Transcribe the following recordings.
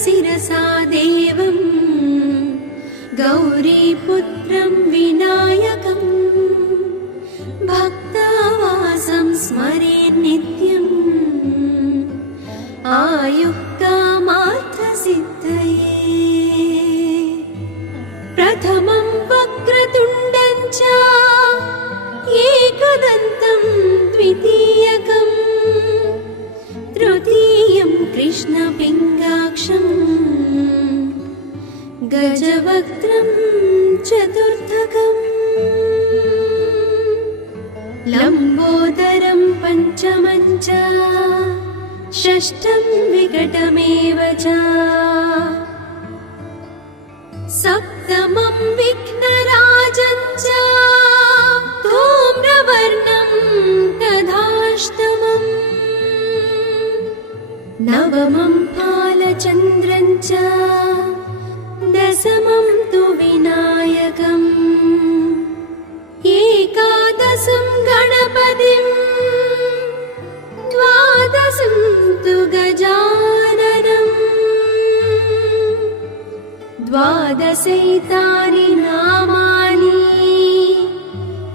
शिरसा देवं गौरीपुत्रं विनायकं भक्तावासं स्मरे नित्यम् आयुः कामार्थसिद्धये। प्रथमं वक्रतुण्डं च एकदन्तं द्वितीयकं तृतीयं कृष्णपिङ्गाक्षं गजवक्त्रं चतुर्थकम् लम्बोदरं पञ्चमं च षष्ठं विकटमेव च सप्तमं विघ्नराजं च धूम्रवर्णं तथाष्टमम् नवमं फालचन्द्रं च दशमं तु विनायकम् एकादशं गणपतिं द्वादशं तु गजाननम् द्वादशैतानि नामानि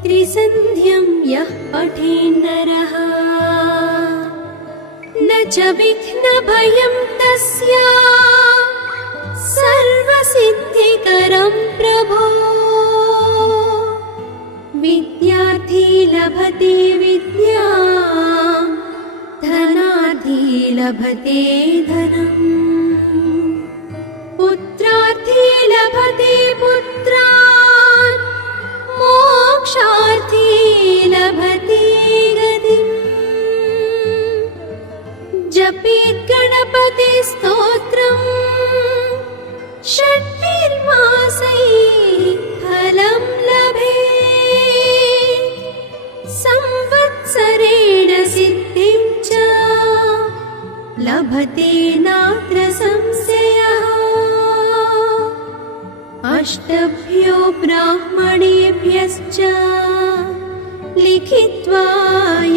त्रिसन्ध्यं यः पठेन्नरः न च विघ्नभयं तस्य सर्वसिद्धिकरं प्रभो। विद्यार्थी लभते विद्यां धनार्थी लभते धनम् पुत्रार्थी लभते पुत्रान् मोक्षार्थी लभते गतिम्। जपेत् गणपति स्तोत्रम् षट्भिर्मासैः फलं लभेत् संवत्सरेण सिद्धिं च लभते नात्र संशयः। अष्टभ्यो ब्राह्मणेभ्यश्च लिखित्वा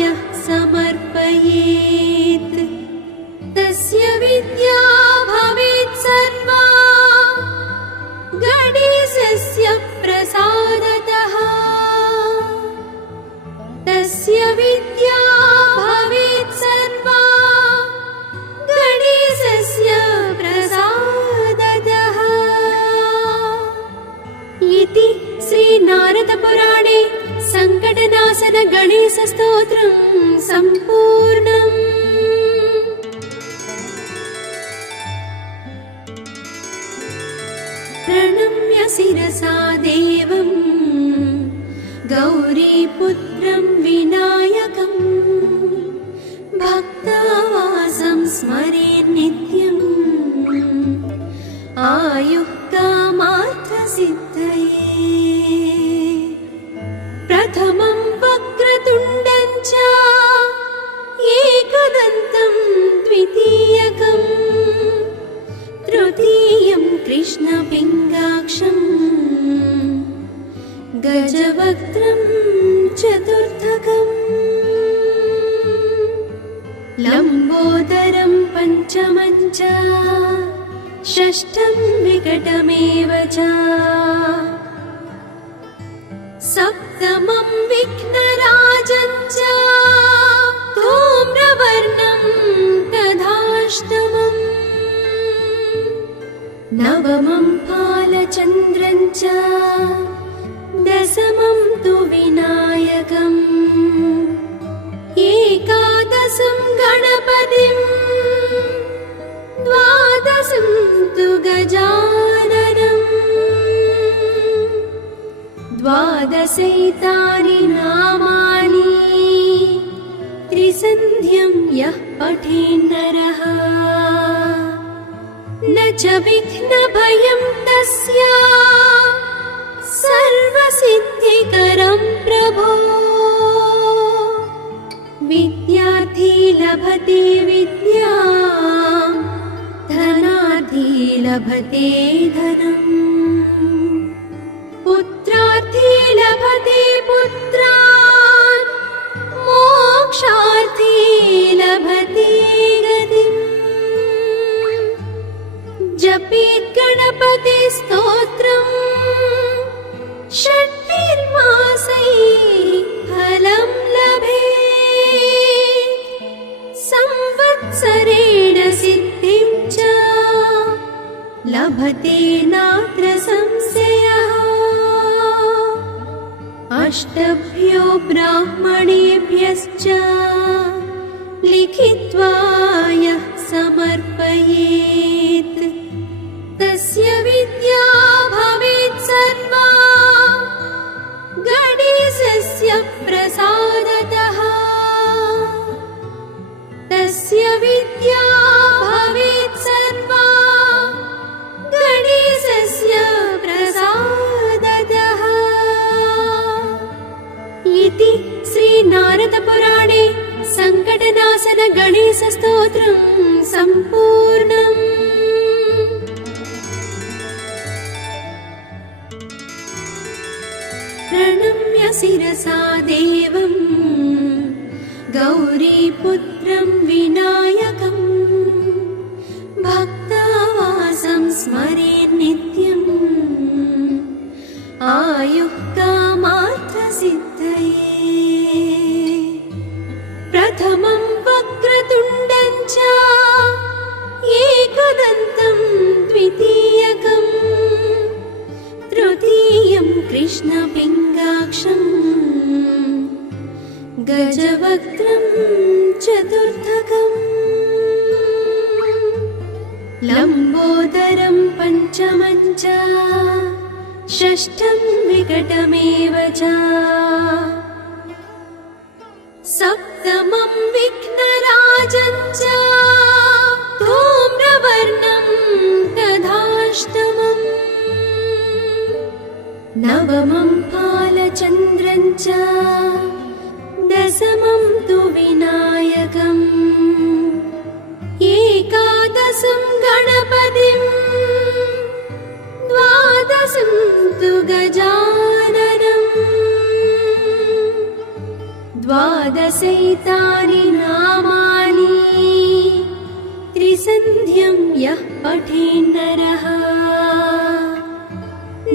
यः समर्पयेत् तस्य विद्या भवेत् सर्वा गणेशस्य प्रसादतः। तस्य विद्या भवेत् सर्वा गणेशस्य प्रसादतः इति श्रीनारदपुराणे सङ्कटनाशन गणेशस्तोत्रं सम्पूर्णम्। प्रणम्य शिरसा देवं गौरीपुत्रं विनायकं भक्तावासं स्मरे नित्यम् आयुः कामार्थसिद्धये। प्रथमं वक्रतुण्डं च एकदन्तं द्वितीयकं तृतीयं कृष्णपिङ्गाक्षं गजवक्त्रं चतुर्थकम् लम्बोदरं पञ्चमं च षष्ठं विकटमेव च सप्तमं विघ्नराजं च धूम्रवर्णं तथाष्टमम् नवमं फालचन्द्रं च दशमं तु विनायकम् एकादशं गणपतिं द्वादशं तु गजाननम् द्वादशैतानि नामानि त्रिसन्ध्यं यः पठेन्नरः न च विघ्नभयं तस्य सर्वसिद्धिकरं प्रभो। विद्यार्थी लभते विद्यां धनार्थी लभते धनम् पुत्रार्थी लभते पुत्रान् मोक्षार्थी लभते गतिम्। अष्टभ्यो ब्राह्मणेभ्यश्च लिखित्वा यः समर्पयेत् तस्य विद्या भवेत् सर्वा गणेशस्य प्रसादतः। तस्य विद्या भवेत् सर्वा गणेशस्य प्रसादतः। इति श्रीनारदपुराणे सङ्कटनाशन गणेशस्तोत्रम् सम्पूर्णम्। प्रणम्य शिरसा देवम् गौरीपुत्रं विनायकम् भक्तावासं स्मरेन् नित्यम् आयुः कामार्थसिद्धये। प्रथमं वक्रतुण्डं च एकदन्तं द्वितीयकम् तृतीयं कृष्णपिङ्गाक्षम् गजवक्त्रं चतुर्थकम् लम्बोदरं पञ्चमं च षष्ठं विकटमेव च सप्तमं विघ्नराजं च धूम्रवर्णं तथाष्टमम् नवमं फालचन्द्रं च दशमं तु विनायकम् एकादशं गणपतिं द्वादशं तु गजाननम् द्वादशैतानि नामानि त्रिसन्ध्यं यः पठेन्नरः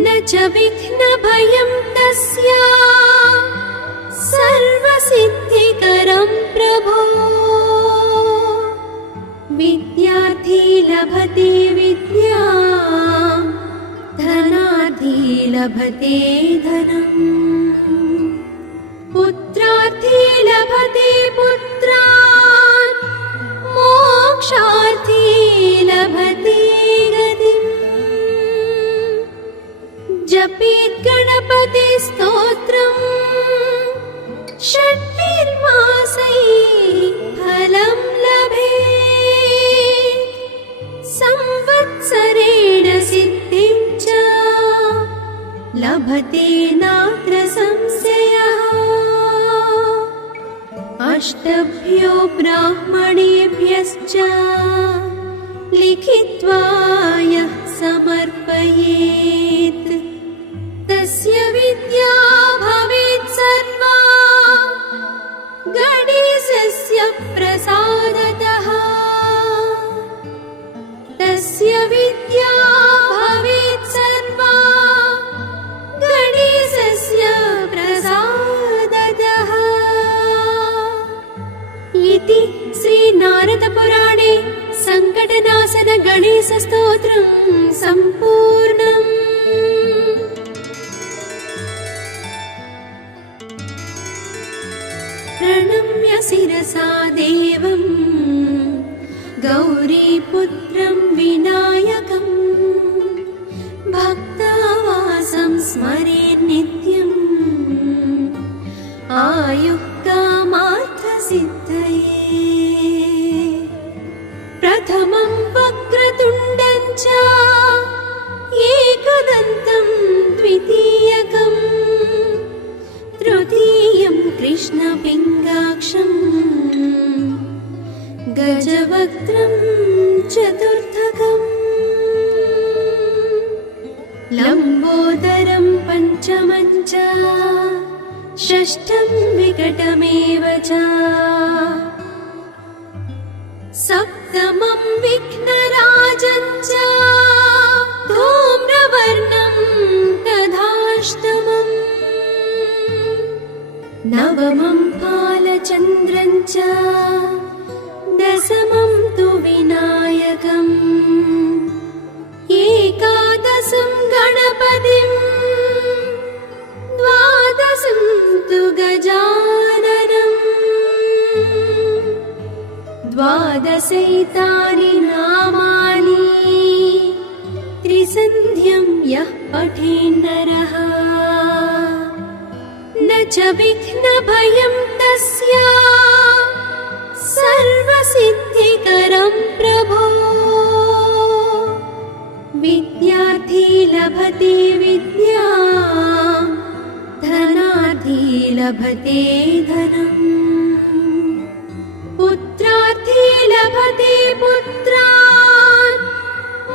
न च विघ्नभयं तस्य सर्वसिद्धिकरं प्रभो। विद्यार्थी लभते विद्यां धनार्थी लभते धनम् पुत्रार्थी लभते पुत्रान् मोक्षार्थी लभते गतिम्। जपेत् गणपति स्तोत्रम् षट्भिर्मासैः फलं लभेत् संवत्सरेण सिद्धिं च लभते नात्र संशयः। अष्टभ्यो ब्राह्मणेभ्यश्च लिखित्वा यः समर्पयेत् तस्य विद्या भवेत् सर्वा गणेशस्य प्रसादतः। तस्य विद्या भवेत् सर्वा गणेशस्य प्रसादतः। इति श्रीनारदपुराणे सङ्कटनाशन गणेशस्तोत्रम् सम्पूर्णम्। प्रणम्य शिरसा देवम् गौरीपुत्रं विनायकम् भक्तावासं स्मरेन् नित्यम् आयुः कामार्थसिद्धये। प्रथमं वक्रतुण्डं च एकदन्तं द्वितीयकम् तृतीयं कृष्णपिङ्गाक्षम् गजवक्त्रं चतुर्थकम् लम्बोदरं पञ्चमं च षष्ठं विकटमेव च सप्तमं विघ्नराजं च धूम्रवर्णं तथाष्टमम् नवमं फालचन्द्रं च दशमं तु विनायकम् एकादशं गणपतिं द्वादशं तु द्वादशैतानि नामानि त्रिसन्ध्यं यः पठेन्नरः न च विघ्नभयं तस्य सर्वसिद्धिकरं प्रभो विद्यार्थी लभते विद्यां धनार्थी लभते धनम् पुत्रार्थी लभते पुत्रान्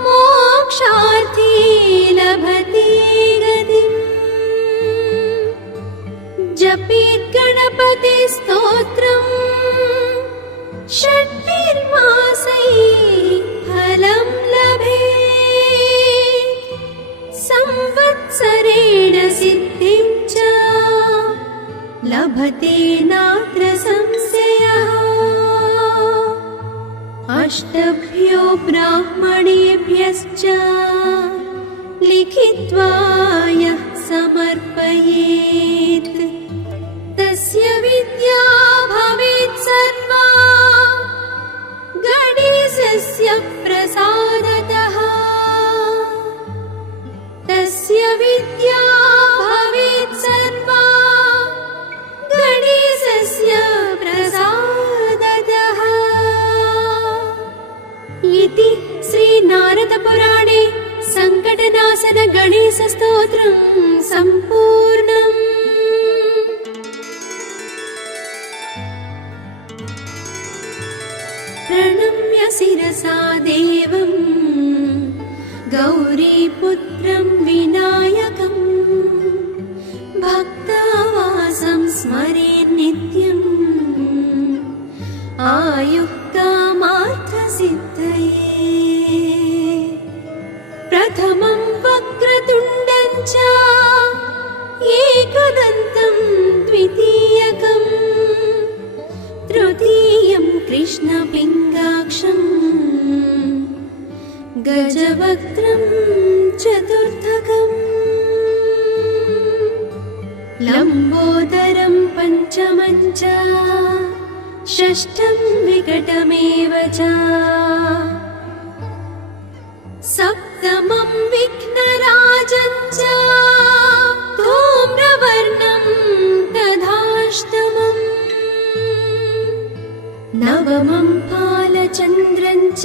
मोक्षार्थी लभते गतिम् जपेत् गणपति स्तोत्रम् षट्भिर्मासैः फलं लभेत् संवत्सरेण सिद्धिं च लभते नात्र संशयः अष्टभ्यो ब्राह्मणेभ्यश्च लिखित्वा यः समर्पयेत् तस्य विद्या भवेत् सर्वा गणेशस्य प्रसादतः तस्य विद्या भवेत् सर्वा गणेशस्य प्रसादतः इति श्रीनारदपुराणे सङ्कटनाशन गणेशस्तोत्रं सम्पूर्णम्। प्रणम्य शिरसा देवं गौरीपुत्रं विनायकं भक्तावासं स्मरेन् नित्यम् आयुः कामार्थसिद्धये प्रथमं वक्रतुण्डं च एकदन्तं द्वितीयकम् तृतीयं कृष्णपिङ्गाक्षं गजवक्त्रं चतुर्थकम् लम्बोदरं पञ्चमं च षष्ठं विकटमेव च सप्तमं विघ्नराजं च धूम्रवर्णं तथाष्टमम् नवमं फालचन्द्रं च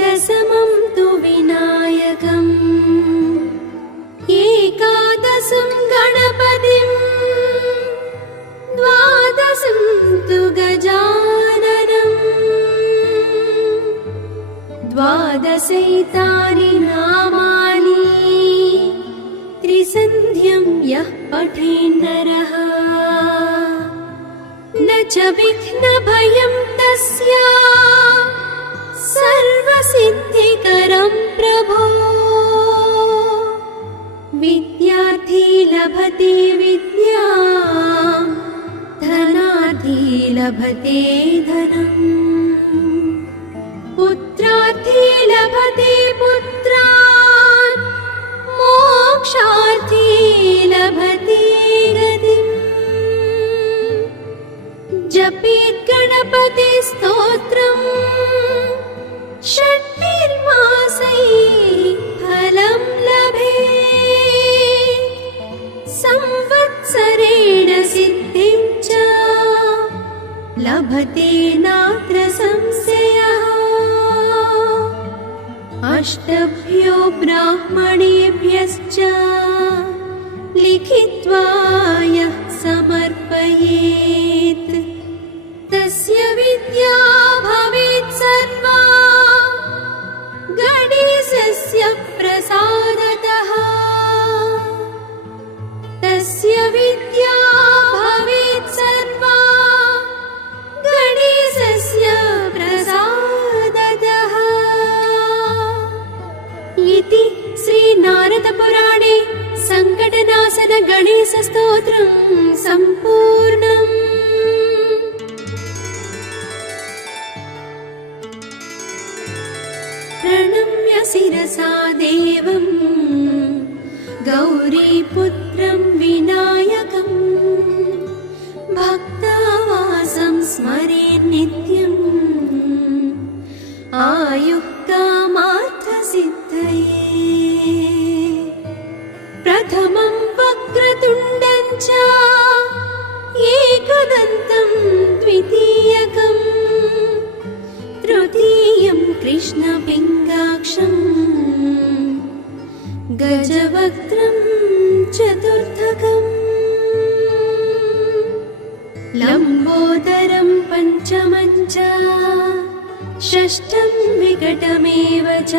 दशमं तु विनायकम् एकादशं गणपतिं द्वादशं तु गजाननम् द्वादशैतानि नामानि त्रिसन्ध्यं यः पठेन्नरः न च विघ्नभयं तस्य सर्वसिद्धिकरं प्रभो विद्यार्थी लभते विद्यां धनार्थी लभते धनम् पुत्रार्थी लभते पुत्रान् मोक्षार्थी लभते गतिम् जपेत् गणपति स्तोत्रम् षट्भिर्मासैः फलं लभेत् संवत्सरेण सिद्धिं च लभते नात्र संशयः अष्टभ्यो ब्राह्मणेभ्यश्च लिखित्वा यः समर्पयेत् तस्य विद्या भवेत् सर्वा गणेशस्य प्रसादतः तस्य विद्या भवेत् सर्वा गणेशस्य प्रसादतः इति श्रीनारदपुराणे सङ्कटनाशन गणेशस्तोत्रं सम्पूर्णम्। प्रणम्य शिरसा देवं गौरीपुत्रं विनायकं भक्तावासं स्मरेन् नित्यम् एकदन्तं द्वितीयकम् तृतीयं कृष्णपिङ्गाक्षम् गजवक्त्रं चतुर्थकम् लम्बोदरं पञ्चमं च षष्ठं विकटमेव च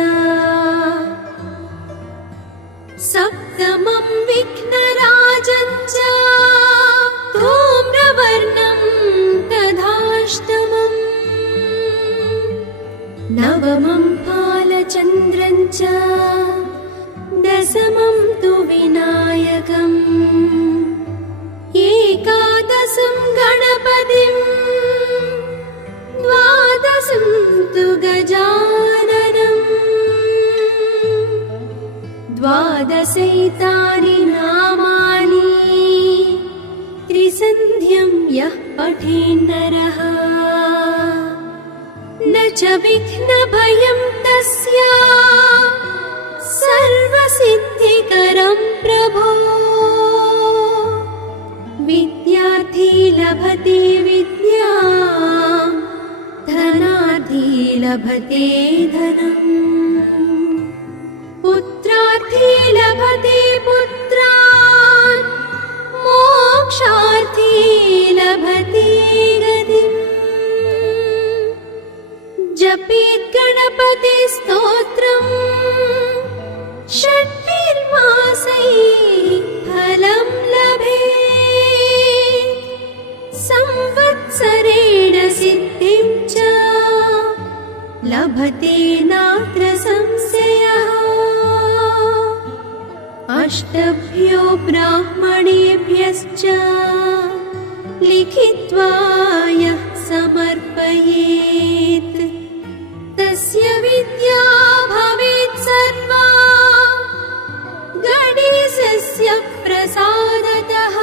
सप्तमं विघ्नराजं च धूम्रवर्णं तथाष्टमम् नवमं फालचन्द्रं च दशमं तु विनायकम् एकादशं गणपतिं द्वादशं तु गजाननम् द्वादशैतानि नामानि त्रिसन्ध्यं यः पठेन्नरः न च विघ्नभयं तस्य सर्वसिद्धिकरं प्रभो विद्यार्थी लभते विद्यां धनार्थी लभते धनम् पुत्रार्थी लभते पुत्रान् मोक्षार्थी लभते गतिम् जपेत् गणपति स्तोत्रम् षट्भिर्मासैः फलं लभेत् संवत्सरेण सिद्धिं च लभते नात्र संशयः अष्टभ्यो ब्राह्मणेभ्यश्च लिखित्वा यः समर्पयेत् तस्य विद्या भवेत् सर्वा गणेशस्य प्रसादतः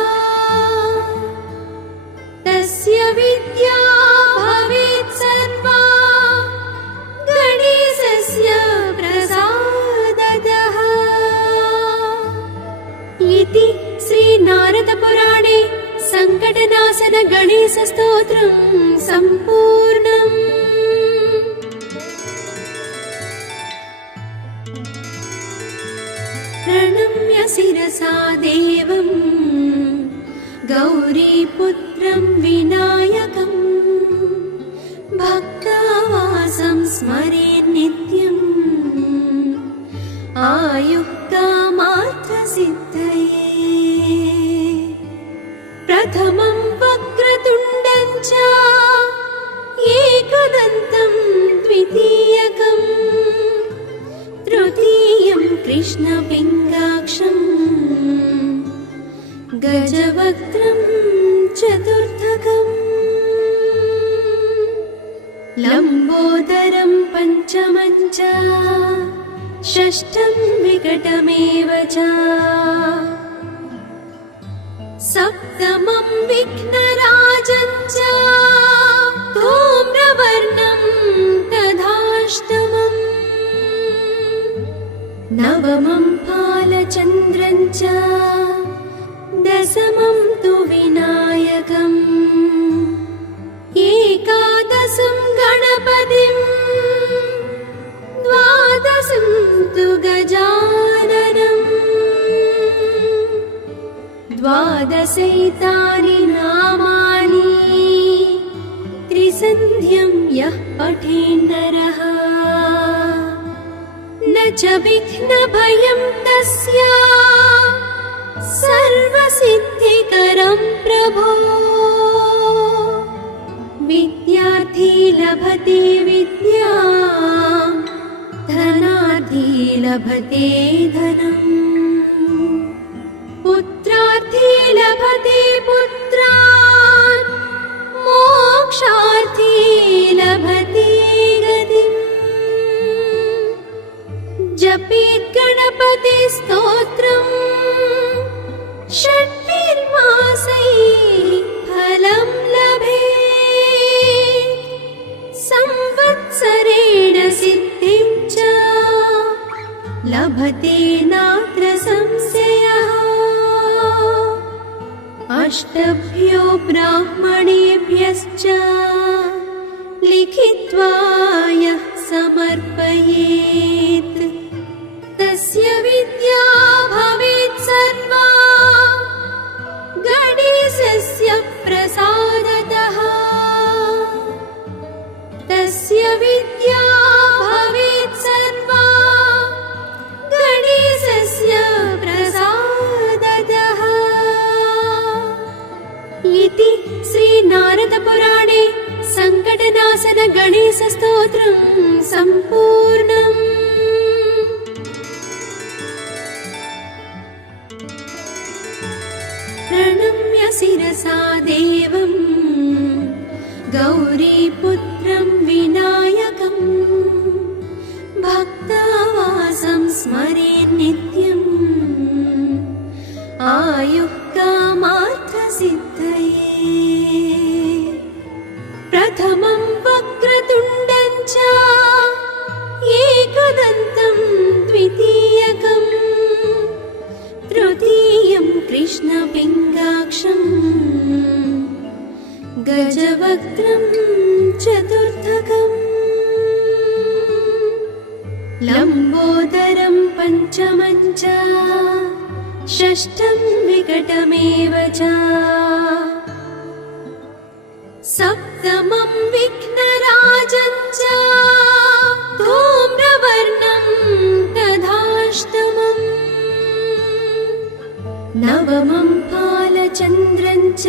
तस्य विद्या भवेत् सर्वा गणेशस्य प्रसादतः इति श्रीनारदपुराणे सङ्कटनाशन गणेशस्तोत्रं सम्पूर्णम्। प्रणम्य शिरसा देवं गौरीपुत्रं विनायकं भक्तावासं स्मरेन् नित्यम् आयुः कामार्थसिद्धये प्रथमं वक्रतुण्डं च एकदन्तं द्वितीयकम् तृतीयं कृष्णपिङ्गाक्षम् गजवक्त्रं चतुर्थकम् लम्बोदरं पञ्चमं च षष्ठं विकटमेव च सप्तमं विघ्नराजं च धूम्रवर्णं तथाष्टमम् नवमं फालचन्द्रं च दशमं तु विनायकम् एकादशं गणपतिं द्वादशं तु गजाननम् द्वादशैतानि नामानि त्रिसन्ध्यं यः पठेन्नरः न च विघ्नभयं तस्य सर्वसिद्धिकरं प्रभो विद्यार्थी लभते विद्यां धनार्थी लभते धनम् पुत्रार्थी लभते पुत्रान् मोक्षार्थी लभते गतिम् जपेत् गणपति स्तोत्रम् षट्भिर्मासैः फलं लभेत् संवत्सरेण सिद्धिं च लभते अष्टभ्यो ब्राह्मणेभ्यश्च लिखित्वा यः समर्पयेत् तस्य विद्या भवेत् सर्वा गणेशस्य प्रसादतः। तस्य विद्या भवेत् सर्वा गणेशस्य प्रसादतः। इति श्रीनारदपुराणे सङ्कटनाशन गणेशस्तोत्रं सम्पूर्णम्। प्रणम्य शिरसा देवं गौरीपुत्रं विनायकं भक्तावासं स्मरेन् नित्यम् आयुः कामार्थसिद्धये। प्रथमं वक्रतुण्डं च एकदन्तं द्वितीयकम् तृतीयं कृष्णपिङ्गाक्षं गजवक्त्रं चतुर्थकम् लम्बोदरं पञ्चमं च षष्ठं विकटमेव च सप्तमं विघ्नराजं च धूम्रवर्णं तथाष्टमम् नवमं फालचन्द्रं च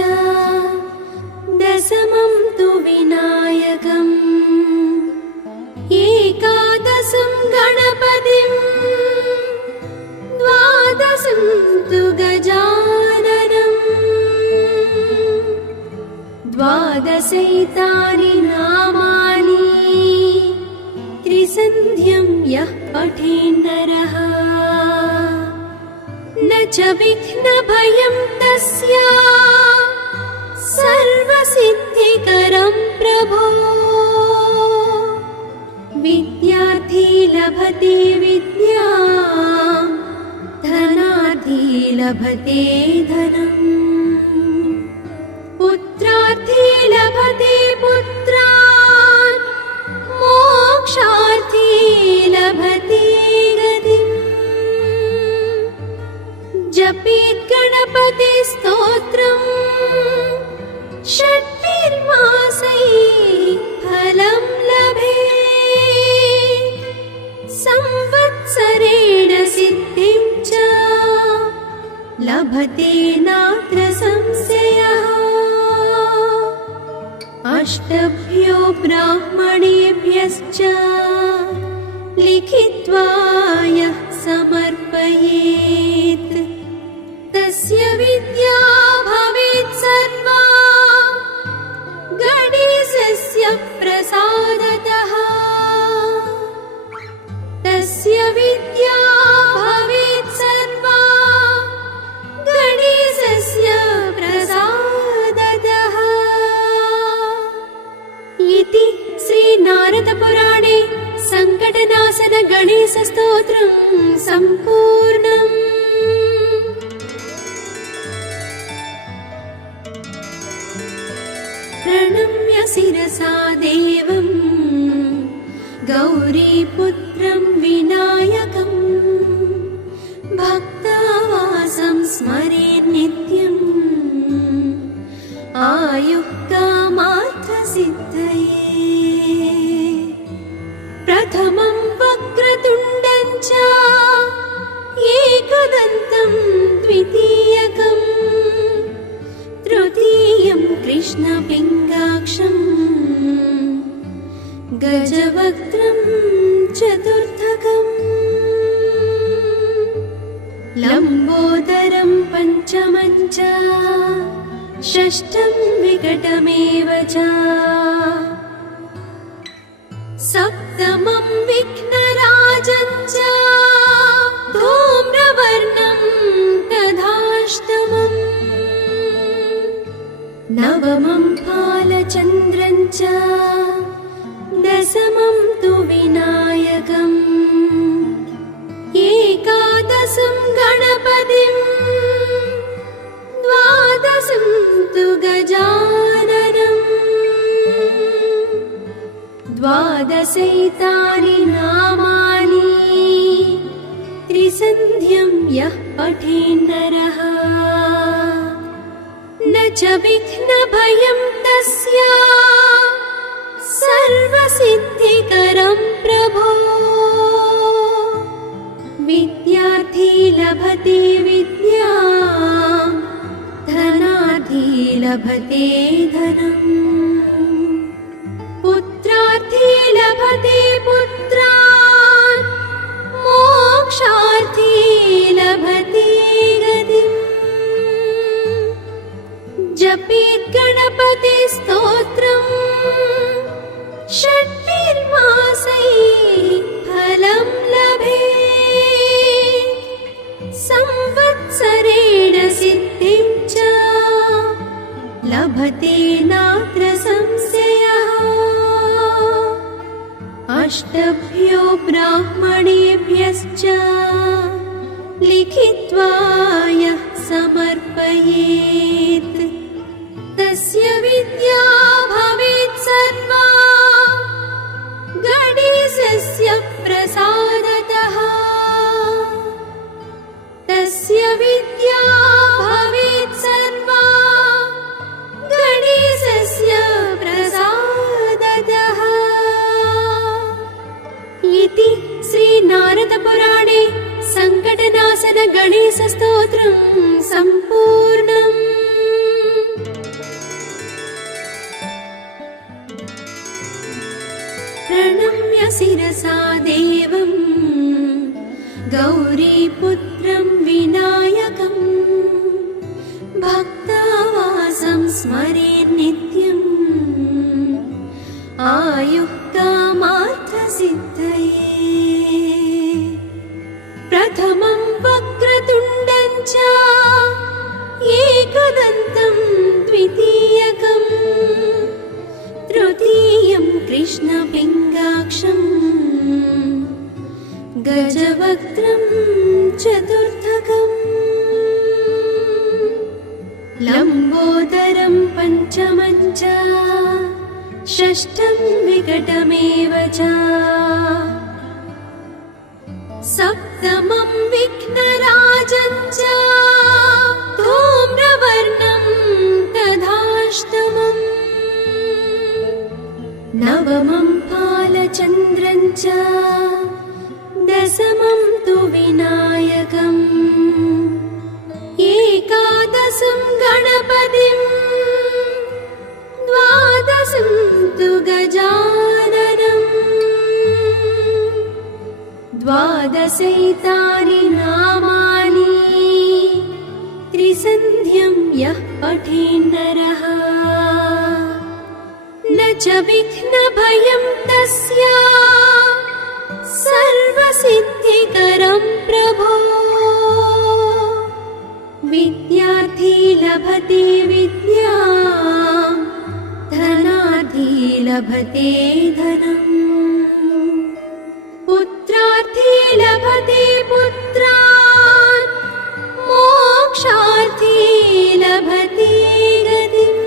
दशमं तु विनायकम् एकादशं गणपतिं द्वादशं तु गजाननम् द्वादशैतानि नामानि त्रिसन्ध्यं यः पठेन्नरः न च विघ्नभयं तस्य सर्वसिद्धिकरं प्रभो। विद्यार्थी लभते विद्यां धनार्थी लभते धनम् पुत्रार्थी लभते पुत्रान् मोक्षार्थी लभते गतिम्। जपेत् गणपति स्तोत्रम् षट्भिर्मासैः फलं लभेत् संवत्सरेण सिद्धिं च लभते नात्र संशयः। अष्टभ्यो ब्राह्मणेभ्यश्च लिखित्वा यः समर्पयेत् तस्य विद्या भवेत् सर्वा गणेशस्य प्रसादतः। तस्य विद्या भवेत् सर्वा गणेशस्य प्रसादतः। इति श्रीनारदपुराणे सङ्कटनाशन गणेशस्तोत्रं सम्पूर्णम्। प्रणम्य शिरसा देवं गौरीपुत्रं विनायकं भक्तावासं स्मरेन् नित्यम् आयुः कामार्थसिद्धये। प्रथमं वक्रतुण्डं च एकदन्तं द्वितीयकम् तृतीयं कृष्णपिङ्गाक्षं गजवक्त्रं चतुर्थकम् लम्बोदरं पञ्चमं च षष्ठं विकटमेव च सप्तमं विघ्नराजं च धूम्रवर्णं तथाष्टमम् नवमं फालचन्द्रं च दशमं तु विनायकम् एकादशं गणपतिं द्वादशं तु द्वादशैतानि नामानि त्रिसन्ध्यं यः पठेन्नरः न च विघ्नभयं तस्य सर्वसिद्धिकरं प्रभो विद्यार्थी लभते विद्यां धनार्थी लभते धनम् पुत्रार्थी लभते पुत्रान् मोक्षार्थी लभते गतिम् जपेत् गणपति स्तोत्रम् षट्निर्मासैः फलं लभेत् संवत्सरेण सिद्धिं च लभते नात्र संशयः अष्टभ्यो ब्राह्मणेभ्यश्च लिखित्वा यः समर्पयेत् तस्य विद्या भवेत् सर्वा गणेशस्य प्रसादतः तस्य विद्या भवेत् सर्वा गणेशस्य प्रसादतः इति श्रीनारदपुराणे सङ्कटनाशन गणेशस्तोत्रं सम्पूर्णम्। प्रणम्य शिरसा देवं गौरीपुत्रं विनायकं भक्तावासं स्मरेत् नित्यम् आयुः कामार्थसिद्धये प्रथमं वक्रतुण्डं च एकदन्तं द्वितीयकम् तृतीयं कृष्णपिङ्गाक्षं गजवक्त्रं चतुर्थकम् लम्बोदरं पञ्चमं च षष्ठं विकटमेव च सप्तमं विघ्नराजं च धूम्रवर्णं तथाष्टमम् नवमं फालचन्द्रं च दशमं तु विनायकम् एकादशं गणपतिं द्वादशं तु गजाननम् द्वादशैतानि नामानि त्रिसन्ध्यं यः पठेन्नरः न च विघ्नभयं तस्य सर्वसिद्धिकरं प्रभो विद्यार्थी लभते विद्यां धनार्थी लभते धनम् पुत्रार्थी लभते पुत्रान् मोक्षार्थी लभते गतिम्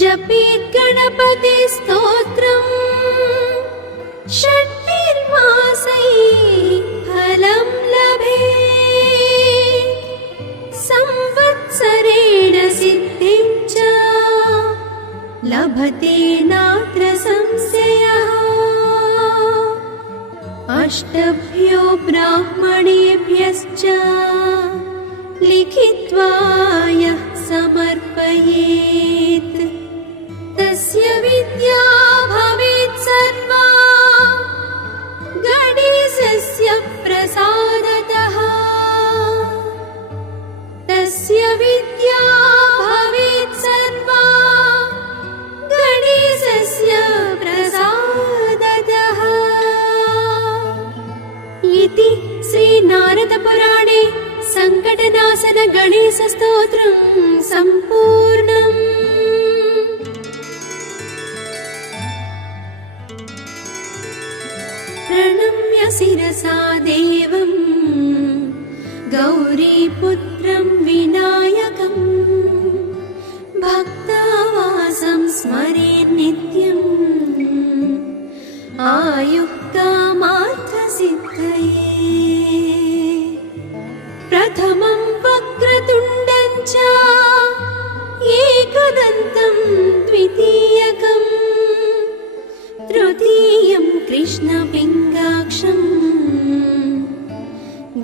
जपेत् गणपति स्तोत्रम् षट्निर्मासैः फलं लभेत् संवत्सरेण सिद्धिं च लभते नात्र संशयः अष्टभ्यो ब्राह्मणेभ्यश्च लिखित्वा यः समर्पयेत् तस्य विद्या भवेत् सर्वा गणेशस्य प्रसादतः तस्य विद्या भवेत् सर्वा गणेशस्य प्रसादतः इति श्रीनारदपुराणे सङ्कटनाशन गणेशस्तोत्रं सम्पूर्णम्। प्रणम्य शिरसा देवं गौरीपुत्रं विनायकं भक्तावासं स्मरेत् नित्यम् द्वितीयकम् तृतीयं कृष्णपिङ्गाक्षम्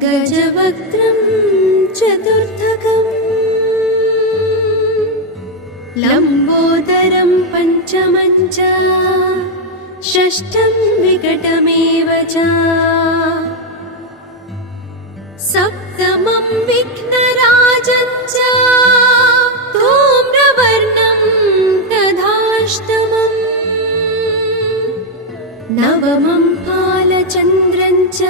गजवक्त्रं चतुर्थकम् लम्बोदरं पञ्चमं च षष्ठं विकटमेव च सप्तमं विघ्नराजं च धूम्रवर्णं तथाष्टमम् नवमं फालचन्द्रं च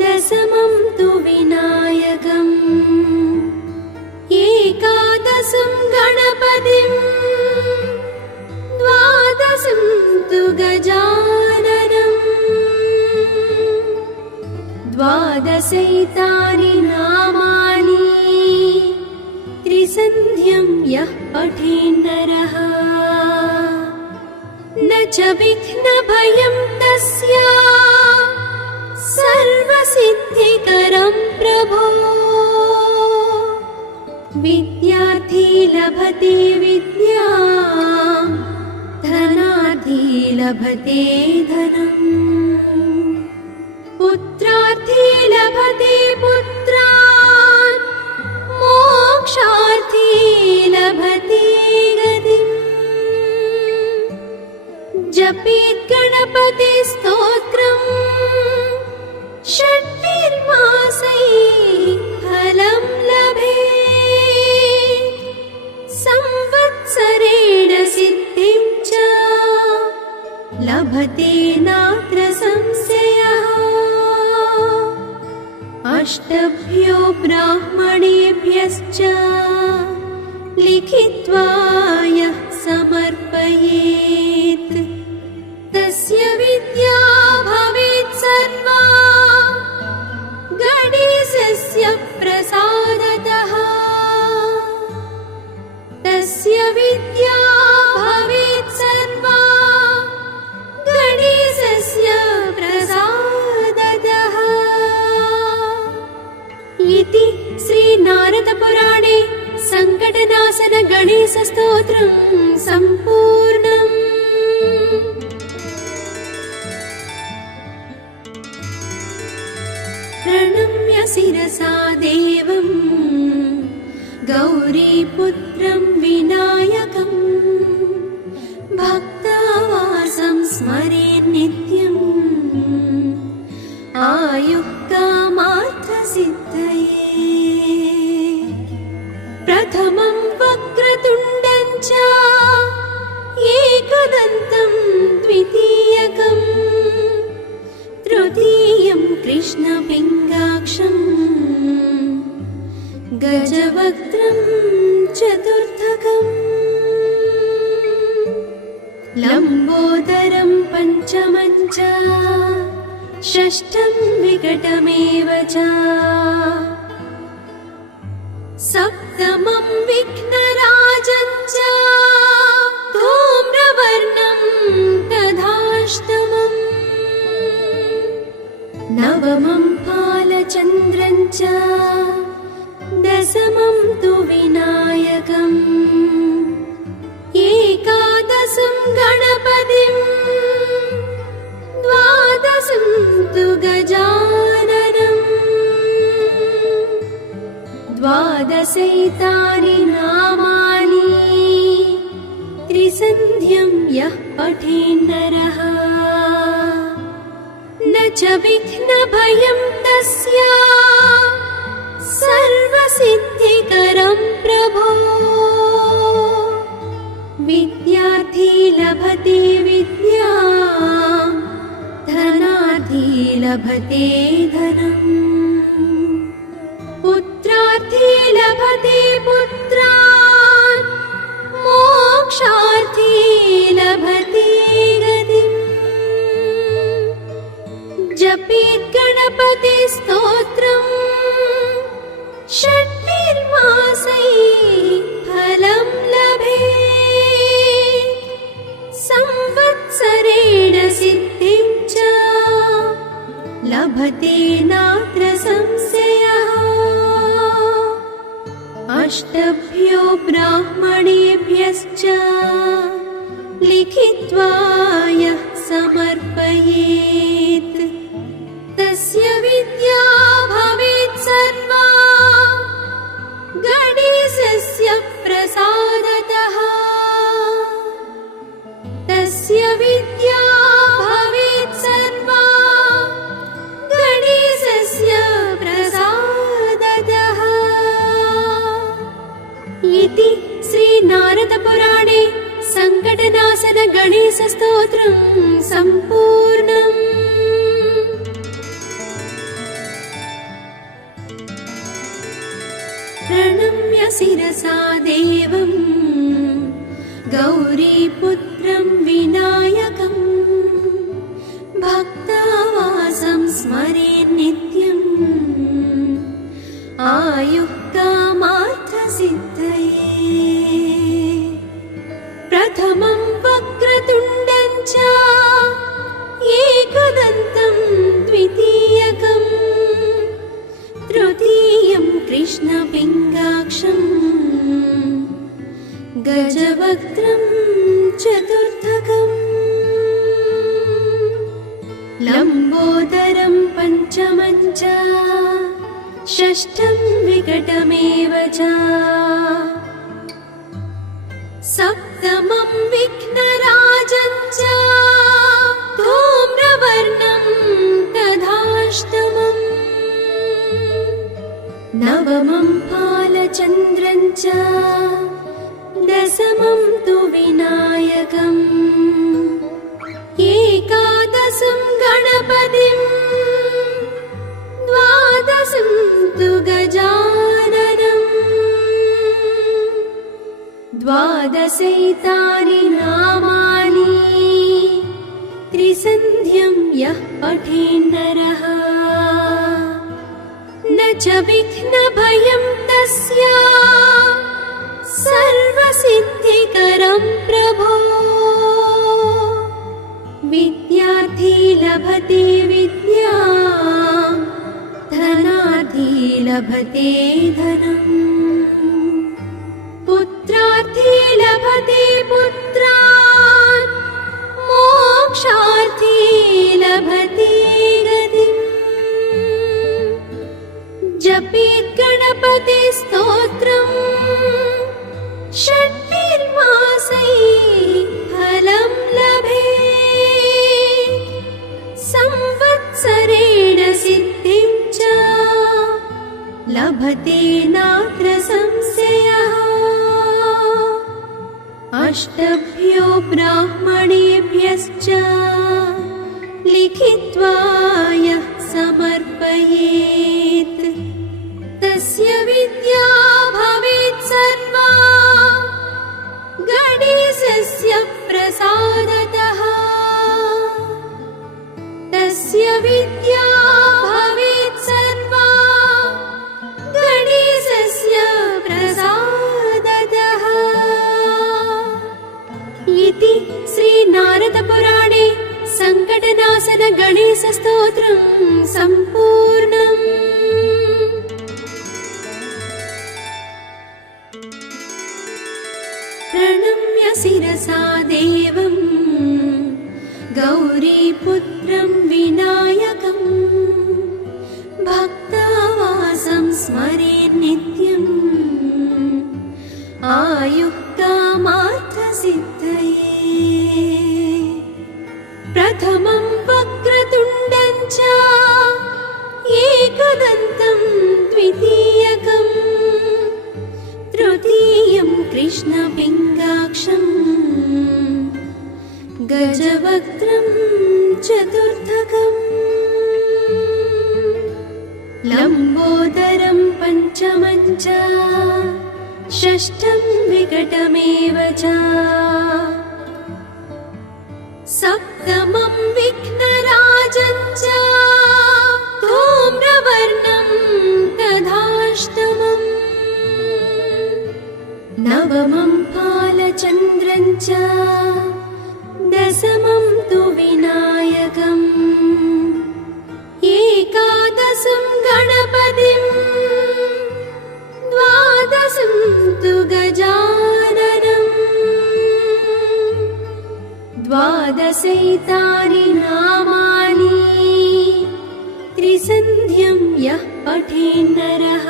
दशमं तु विनायकम् एकादशं गणपतिं द्वादशं तु गजाननम् द्वादशैतानि नामानि त्रिसन्ध्यं यः पठेन्नरः न च विघ्नभयं तस्य सर्वसिद्धिकरं प्रभो विद्यार्थी लभते विद्यां धनार्थी लभते धनम् पुत्रार्थी लभते पुत्रान् मोक्षार्थी लभते गतिम् जपेत् गणपति स्तोत्रम् षट्भिर्मासैः फलं लभेत् संवत्सरेण सिद्धिं च लभते नात्र संशयः अष्टभ्यो ब्राह्मणेभ्यश्च लिखित्वा यः समर्पयेत् तस्य विद्या भवेत् सर्वा गणेशस्य प्रसादतः तस्य विद्या भवेत् सर्वा गणेशस्य प्रसादतः इति श्रीनारदपुराणे सङ्कटनाशन गणेशस्तोत्रं सम्पूर्णम्। प्रणम्य शिरसा देवं गौरीपुत्रं विनायकं भक्तावासं स्मरेन् नित्यम् आयुः कामार्थसिद्धये प्रथमं वक्रतुण्डं च एकदन्तं द्वितीयकम् तृतीयं कृष्णपिङ्गाक्षम् गजवक्त्रं चतुर्थकम् लम्बोदरं पञ्चमं च षष्ठं विकटमेव च सप्तमं विघ्नराजं च धूम्रवर्णं तथाष्टमम् नवमं फालचन्द्रं च दशमं तु विनायकम् एकादशं गणपतिं द्वादशं तु गजाननम् द्वादशैतानि नामानि त्रिसन्ध्यं यः पठेन्नरः न च विघ्नभयं तस्य सर्वसिद्धिकरं प्रभो विद्यार्थी लभते विद्यां धनार्थी लभते धनम् पुत्रार्थी लभते पुत्रान् मोक्षार्थी लभते गतिम् जपेत् गणपति स्तोत्रम् षट्भिर्मासैः फलं लभेत् संवत्सरेण सिद्धिं च लभते नात्र संशयः अष्टभ्यो अष्टभ्यो ब्राह्मणेभ्यश्च लिखित्वा यः समर्पयेत् तस्य विद्या भवेत् सर्वा गणेशस्य प्रसादतः। तस्य विद्या भवेत् सर्वा गणेशस्य प्रसादतः। इति श्रीनारदपुराणे सङ्कटनाशन गणेशस्तोत्रं सम्पूर्णम्। प्रणम्य शिरसा देवं गौरीपुत्रं विनायकं भक्तावासं स्मरेन् नित्यम् आयुः कामार्थसिद्धये। प्रथमं वक्रतुण्डं च एकदन्तं द्वितीयकं तृतीयं कृष्णपिङ्गाक्षं गजवक्त्रं चतुर्थकम् लम्बोदरं पञ्चमं च षष्ठं विकटमेव च सप्तमं विघ्नराजं च धूम्रवर्णं तथाष्टमम् नवमं फालचन्द्रं च दशमं तु विनायकम् एकादशं गणपतिं द्वादशं तु गजाननम् द्वादशैतानि नामानि त्रिसन्ध्यं यः पठेन्नरः न च विघ्नभयं तस्य सर्वसिद्धिकरं प्रभो। विद्यार्थी लभते विद्यां धनार्थी लभते धनम् पुत्रार्थी लभते पुत्रान् मोक्षार्थी लभते गतिम्। जपेत् गणपति स्तोत्रम् षट्भिर्मासैः फलं लभेत् संवत्सरेण सिद्धिं च लभते नात्र संशयः। अष्टभ्यो ब्राह्मणेभ्यश्च लिखित्वा यः समर्पयेत् तस्य विद्या भवेत् सर्वा गणेशस्य प्रसादतः। तस्य विद्या भवेत् सर्वा गणेशस्य प्रसादतः। इति श्रीनारदपुराणे सङ्कटनाशन गणेशस्तोत्रं सम्पूर्णम्। प्रणम्य शिरसा देवं गौरीपुत्रं विनायकं भक्तावासं स्मरेन् नित्यम् आयुः कामार्थसिद्धये। प्रथमं वक्रतुण्डं च एकदन्तं द्वितीयकं तृतीयं कृष्णपिङ्गाक्षं गजवक्त्रं चतुर्थकम् लम्बोदरं पञ्चमं च षष्ठं विकटमेव च सप्तमं विघ्नराजं च धूम्रवर्णं तथाष्टमम् नवमं फालचन्द्रं च दशमं तु विनायकम् एकादशं गणपतिं द्वादशं तु विद्यार्थीलभतेविद्यां नामानि त्रिसन्ध्यं यः पठेन्नरः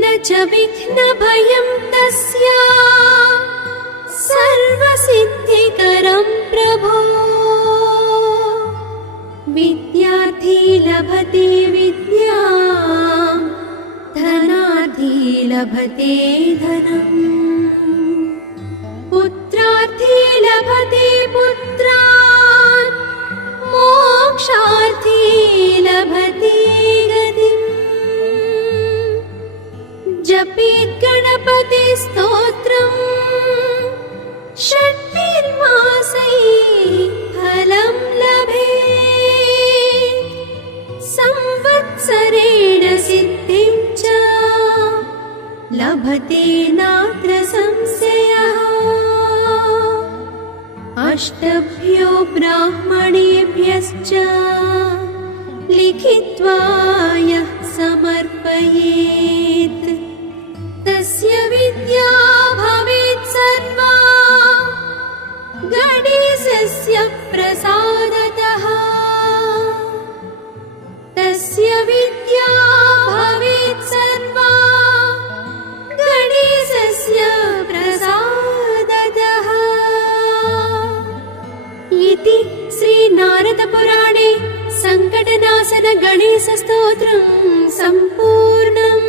न च विघ्नभयं तस्य सर्वसिद्धिकरं प्रभो। विद्यार्थी लभते विद्यां धनार्थी लभते धनम् पुत्रार्थी लभते पुत्रान् मोक्षार्थी लभते गतिम्। जपेत् गणपति स्तोत्रम् षट्भिर्मासैः फलं लभेत् संवत्सरेण सिद्धिं च लभते नात्र संशयः। अष्टभ्यो ब्राह्मणेभ्यश्च लिखित्वा यः समर्पयेत् तस्य विद्या भवेत् सर्वा गणेशस्य प्रसादतः। तस्य विद्या भवेत् सर्वा गणेशस्य प्रसादतः। इति श्रीनारदपुराणे सङ्कटनाशन गणेशस्तोत्रं सम्पूर्णम्।